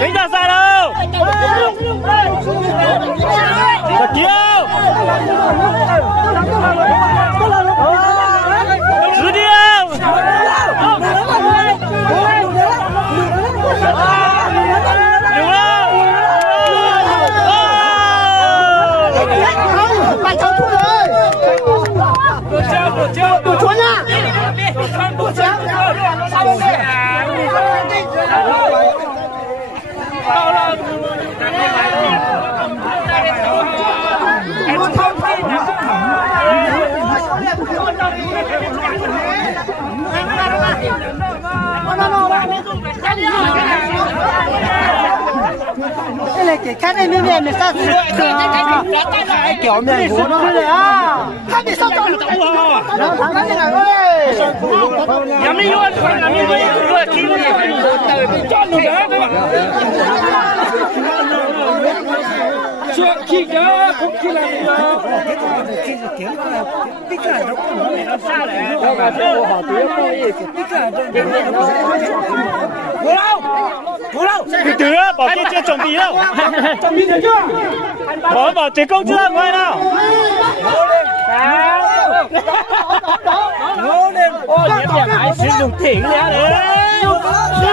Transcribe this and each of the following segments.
Tính ra sai đâu. Thật chiêu. Cứ đi đâu. Đúng không? Bạn thắng thua rồi. Đổ chuối nha. Đổ chuối. Cái này cái khác này miếng này sao cái kiểu miếng của nó này à? Khác thì sao chọn được? Nó thắng cái này ơi. Nhắm đi luôn, nhắm đi luôn, kêu chọn được đó các bạn. Chuyện khi đó cũng khi làm được. Tất cả nó cũng làm sao đấy. Đâu mà tôi bảo tiếng tôi tất cả Bố đâu? Từ từ á, bảo kia chưa chuẩn bị đâu. Chuẩn bị được chưa? Bảo chế công chưa? Quay nào. Ngô lên. Ôi, điểm ai sử dụng thỉnh ra đấy.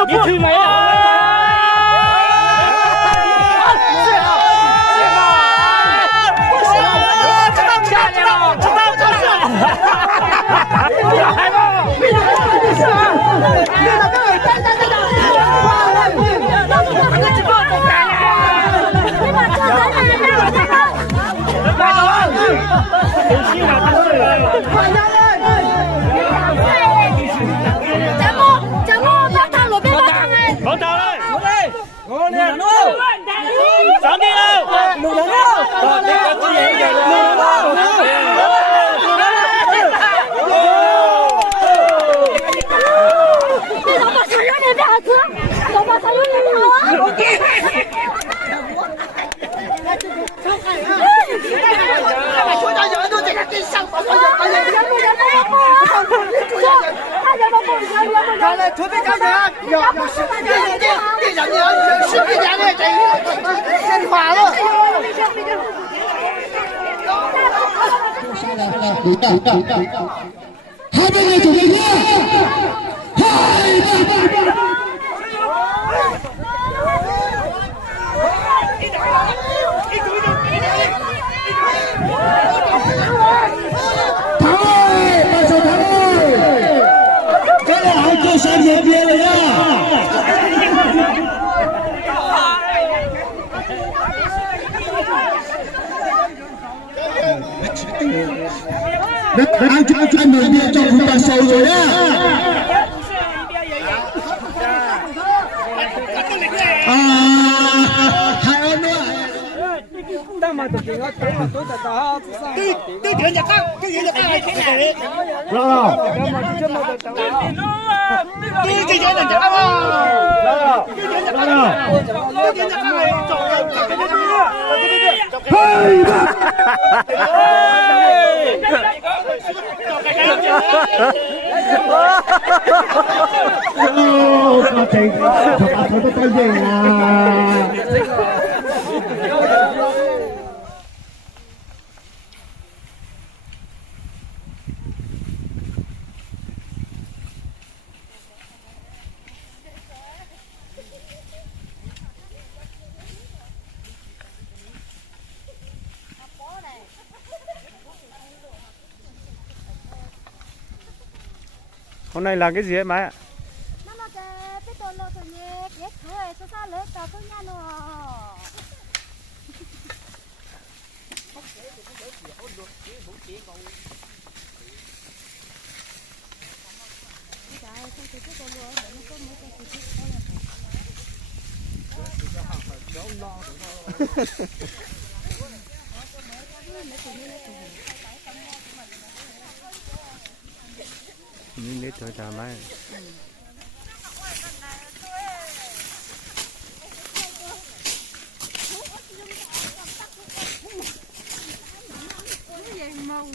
Đi thư máy à? Bóng tàu đây. Ngô lên. Sáng đi đâu? Lùi đâu?准备开始，有队长，你是必然的，真垮了。还没来准备去，就上前边了呀！那专门的照顾到手了呀！还有呢？对人家干，对人家干还挺好的。对这些人家干嘛？对人家干嘛？对人家干嘛？Hôm nay là cái gì ấy má ạ? Nó là cái tổ lô thôi nhé, cái thôi, sao sao lấy tao cứ nhăn nó. Nhìn nét trời trời mai. Màu